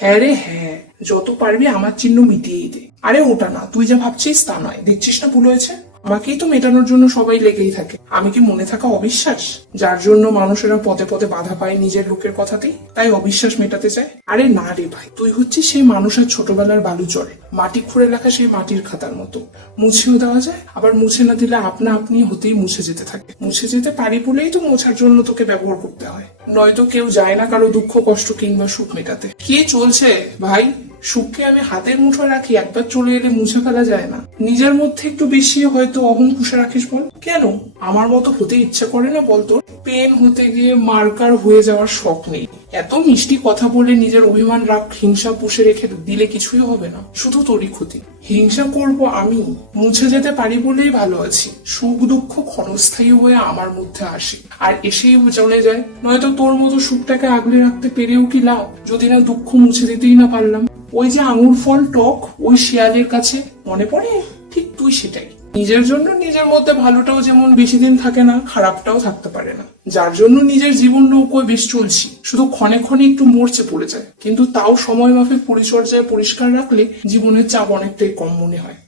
হ্যাঁ রে হ্যাঁ, যত পারবি আমার চিহ্ন মিটিয়েই দে। আরে ওটা না, তুই যা ভাবছিস তা নয়, দেখছিস না ভুল হয়েছে। আমাকেই তো মেটানোর জন্য সবাই লেগেই থাকে। আমি কি মনে থাকা অবিশ্বাস, যার জন্য মানুষেরা পদে পদে বাধা পায় নিজের লোকের কথাতেই, তাই অবিশ্বাস মেটাতে চায়? আরে না রে ভাই, তুই হচ্ছিস সেই মানুষের ছোটবেলার বালুচরে মাটি খুঁড়ে লেখা সেই মাটির খাতার মতো। মুছেও দেওয়া যায়, আবার মুছে না দিলে আপনা আপনি হতেই মুছে যেতে থাকে। মুছে যেতে পারি বলেই তো মোছার জন্য তোকে ব্যবহার করতে হয়, নয়তো কেউ যায় না কারো দুঃখ কষ্ট কিংবা সুখ মেটাতে। কি চলছে ভাই? সুখকে আমি হাতের মুঠোয় রাখি, একবার চলে এলে মুছে ফেলা যায় না। নিজের মধ্যে একটু বেশি হয়তো অহং পুষে রাখিস বল। কেন আমার মতো হতে ইচ্ছে করে না বলতো? পেন হতে গিয়ে মার্কার হয়ে যাওয়ার শখ নেই। এত মিষ্টি কথা বলে নিজের অভিমান রাগ হিংসা পুষে রেখে দিলে কিছুই হবে না, শুধু তোরই ক্ষতি। হিংসা করব আমি? মুছে যেতে পারি বলেই ভালো আছি। সুখ দুঃখ ক্ষণস্থায়ী হয়ে আমার মধ্যে আসে আর এসেই চলে যায়। নয়তো তোর মতো সুখটাকে আগলে রাখতে পেরেও কি লাভ, যদি না দুঃখ মুছে দিতেই না পারলাম। ওই যে আঙুর ফল টক, ওই শিয়ালের কাছে, মনে পড়ে? ঠিক তুই সেটাই। নিজের জন্য নিজের মধ্যে ভালোটাও যেমন বেশি দিন থাকে না, খারাপটাও থাকতে পারে না। যার জন্য নিজের জীবন নৌকোয় বেশ চলছি, শুধু ক্ষণে ক্ষণে একটু মরচে পড়ে যায়, কিন্তু তাও সময় মাফিক পরিচর্যায় পরিষ্কার রাখলে জীবনের চাপ অনেকটাই কম মনে হয়।